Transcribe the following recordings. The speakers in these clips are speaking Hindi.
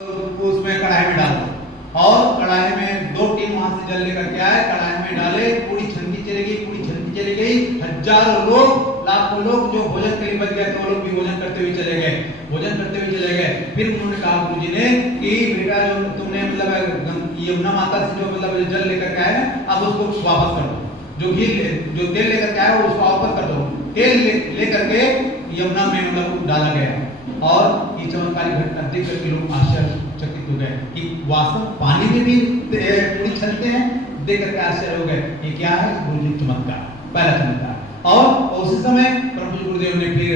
उसमें कढ़ाई में डाल दो और कढ़ाई में 2 टीन वहां से जल लेकर के आए, कढ़ाई में डाले, पूरी छलनी चली गई, पूरी छलनी चली गई। हजारों लोग, लाखों लोग जो भोजन के लिए बच गए थे वो लोग भी भोजन करते हुए चले गए, भोजन करते हुए चले गए। फिर उन्होंने कहा गुरुजी ने कि बेटा जो तुमने मतलब यमुना माता से जो मतलब जल लेकर के आए ना, अब उसको वापस कर दो, जो घी जो तेल लेकर के आए उसको वापस कर दो। तेल लेकर के यमुना में मतलब डाला गया और ये चमत्कारी घटना देख करके लोग आश्चर्यचकित हो गए कि वास्तव पानी में भी पूरी छलते हैं। देख करके आश्चर्य हो गए, ये क्या है? गुरुजी चमत्कार, पहला चमत्कार। और उसी समय प्रभु गुरुदेव ने फिर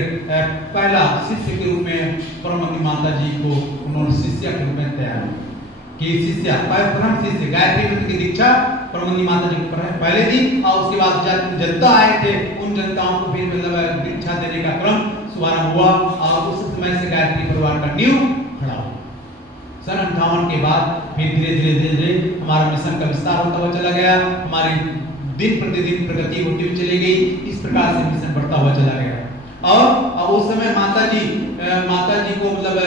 पहला शिष्य के रूप में परमहंस माता जी को उन्होंने शिष्य के रूप में तैयार कि शिष्य परम शिष्य गायत्री मंत्र की दीक्षा परमहंस माता जी को पहले दी और उसके बाद जनता आए थे, उन जनताओं को फिर मतलब दीक्षा देने का क्रम शुभारंभ हुआ और उस समय से गायत्री परिवार का नींव खड़ा हुआ। सन 58 के बाद फिर धीरे धीरे हमारा मिशन का विस्तार होता हुआ चला गया, हमारी दिन प्रतिदिन प्रगति होती हुई चली गई। इस प्रकार से मिशन बढ़ता हुआ चला गया और उस समय माता जी को मतलब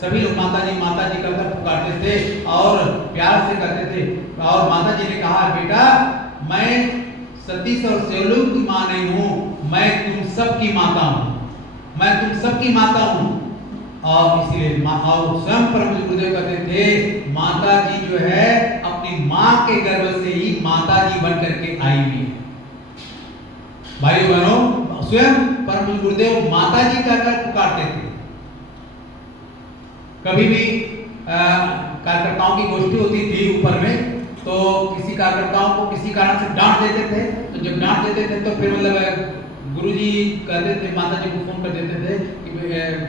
सभी लोग माता जी कहकर पुकारते थे और प्यार से कहते थे। और माता जी ने कहा, बेटा मैं सतीश और सेवलोक की मां नहीं हूं, मैं तुम सबकी माता हूं, मैं तुम सबकी माता हूं। और इसीलिए और स्वयं परम गुरुदेव कहते थे, माता जी जो है अपनी मां के गर्भ से ही माता जी बन करके आई हुई है। भाइयों बहनों, स्वयं परम गुरुदेव माता जी कहकर पुकारते थे। कभी भी कार्यकर्ताओं की गोष्ठी होती थी ऊपर में, तो किसी कार्यकर्ताओं को किसी कारण से डांट देते थे, तो जब डांट देते थे तो फिर मतलब गुरुजी कहते थे, माता जी को फोन कर देते थे कि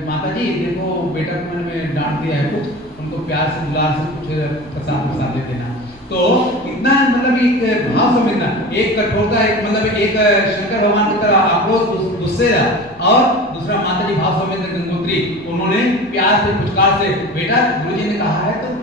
माता जी देखो बेटा को मैंने डांट दिया है, कुछ उनको प्यार से दुलार से कुछ प्रसाद दे देना। तो इतना मतलब एक भाव समझना, एक कठोरता, एक मतलब एक शंकर भगवान की तरह आक्रोश गुस्से और दूसरा माता जी भाव समझना गंगोत्री, उन्होंने प्यार से पुचकार से, बेटा गुरुजी ने कहा है तो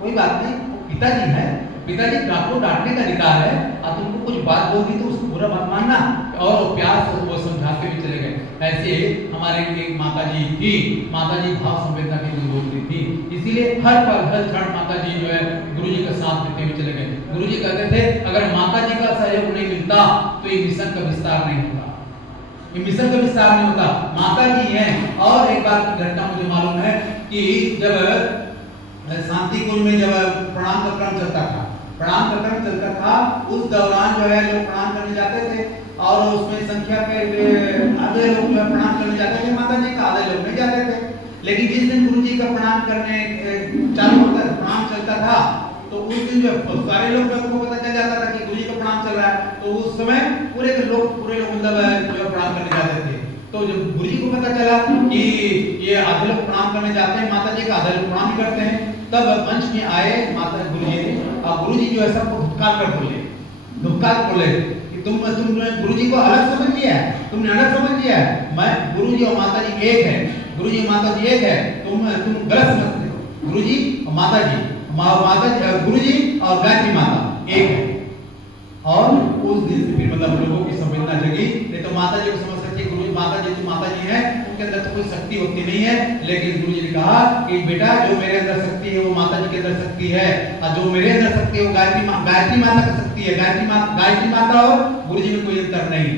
कोई बात नहीं, पिताजी है, पिताजी आपको डांटने का अधिकार है, आप तुमको कुछ बात बोल दी तो उसको बुरा मत मानना। और प्यार से वो समझाते हुए चले गए। ऐसे हमारे एक माता जी थी, माता जी भाव संवेदना की गंगोत्री थी, इसीलिए हर पल हर क्षण माता जी जो है गुरुजी का साथ देते हुए चले गए। गुरुजी कहते थे, अगर माता जी का सहयोग नहीं मिलता तो ये मिशन का विस्तार नहीं होता, ये मिशन का विस्तार नहीं होता, माता जी हैं। और एक बात की घटना मुझे मालूम है कि जब शांति कुंज में जब प्रणाम का क्रम चलता था, प्रणाम का क्रम चलता था, उस दौरान जो है लोग प्रणाम करने जाते थे और उसमें संख्या के आधे लोग जो है प्रणाम करने जाते थे माता जी का, आधे लोग नहीं जाते थे। लेकिन जिस दिन गुरुजी का प्रणाम करने चालू होता था, प्रणाम चलता था, तो उस दिन जो सारे लोग को पता चल जाता था कि गुरुजी का प्रणाम चल रहा है, तो उस समय पूरे लोग मतलब जो प्रणाम करने जाते थे। तो जब गुरुजी को पता चला कि ये आधे लोग प्रणाम करने जाते हैं माता जी का, आधे लोग प्रणाम करते हैं, तब मंच में आए माता गुरुजी ने और गुरुजी जो है सबको धुतकार कर बोले कि तुम गुरुजी को अलग समझ लिया है, तुमने अलग समझ लिया है, मैं गुरुजी और माता जी एक है, गुरुजी और माता जी एक है, तुम गलत समझते हो। गुरुजी और माता जी गुरुजी और गायत्री माता एक है। और उस दिन से फिर मतलब लोगों की संवेदना जगी। नहीं तो माता जी को समझ सकते गुरु माता जी तो माता जी है, उनके अंदर तो कोई शक्ति होती नहीं है, लेकिन गुरु जी ने कहा कि बेटा जो मेरे अंदर शक्ति है वो माता जी के अंदर शक्ति है, और जो मेरे अंदर शक्ति है वो गायत्री माता की शक्ति है। गायत्री माता और गुरु जी में कोई अंतर नहीं।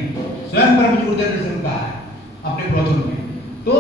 स्वयं परम गुरुदेव ने कहा है अपने प्रवचन में। तो